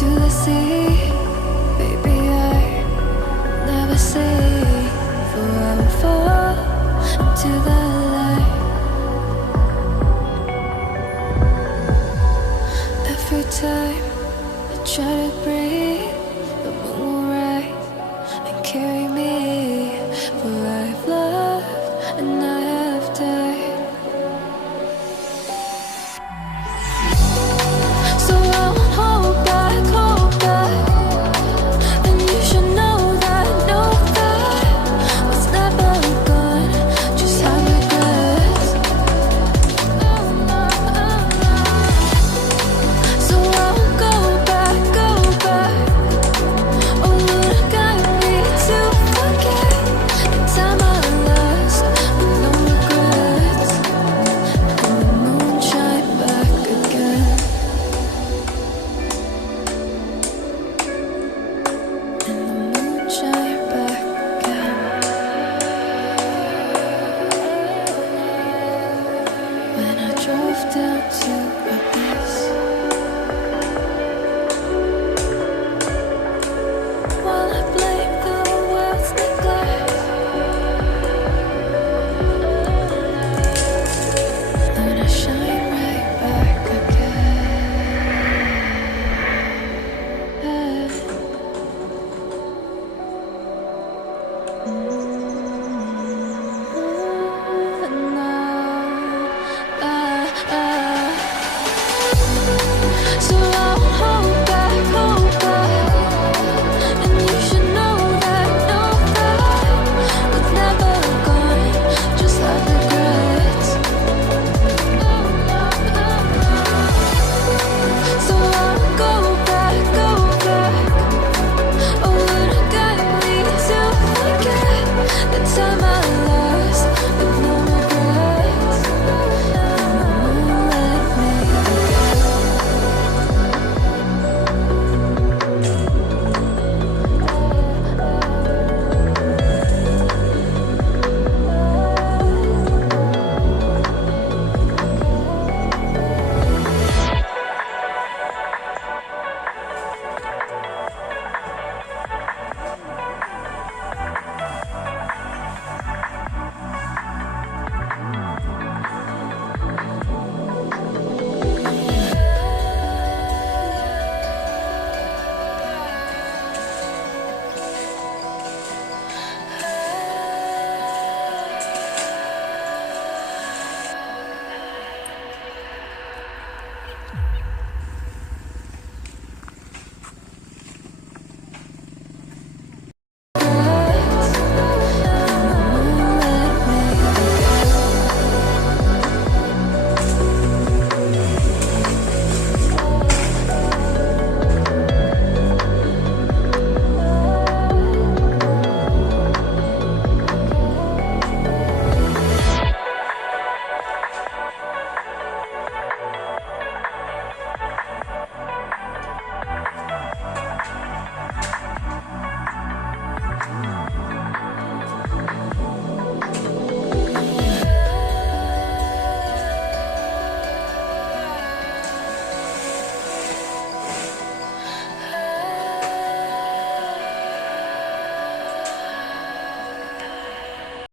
to the sea. Baby, I never say, for I will fall into the light. Every time I try to breathe, the moon will rise and carry me. For I've loved and I have died. So I won't hold back, hold back. And you should know that what's never gone just have regrets. So I won't go back, go back. Oh, would I got me to forget the time I lost with no regrets. And the moon shine back again. And the moon shine back again. When I drove down to Abyss, while I blame the world's neglect, and I shine right back again. So I